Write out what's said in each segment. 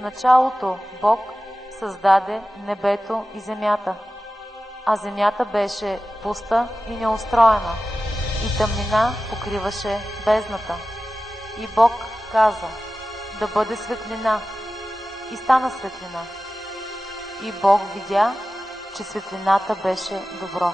началото Бог създаде небето и земята, а земята беше пуста и неустроена, и тъмнина покриваше бездната. И Бог каза: да бъде светлина, и стана светлина. И Бог видя, че светлината беше добро.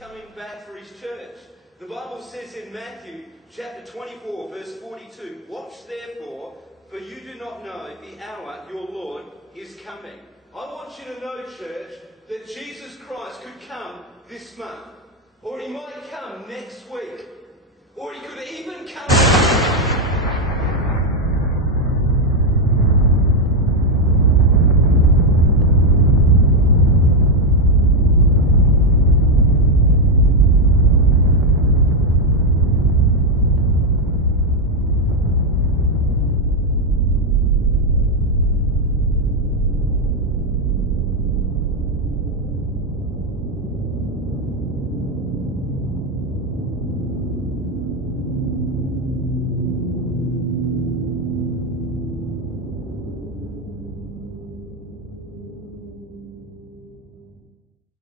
Coming back for his church. The Bible says in Matthew chapter 24 verse 42, watch therefore, for you do not know the hour your Lord is coming. I want you to know, church, that Jesus Christ could come this month, or he might come next week, or he could even come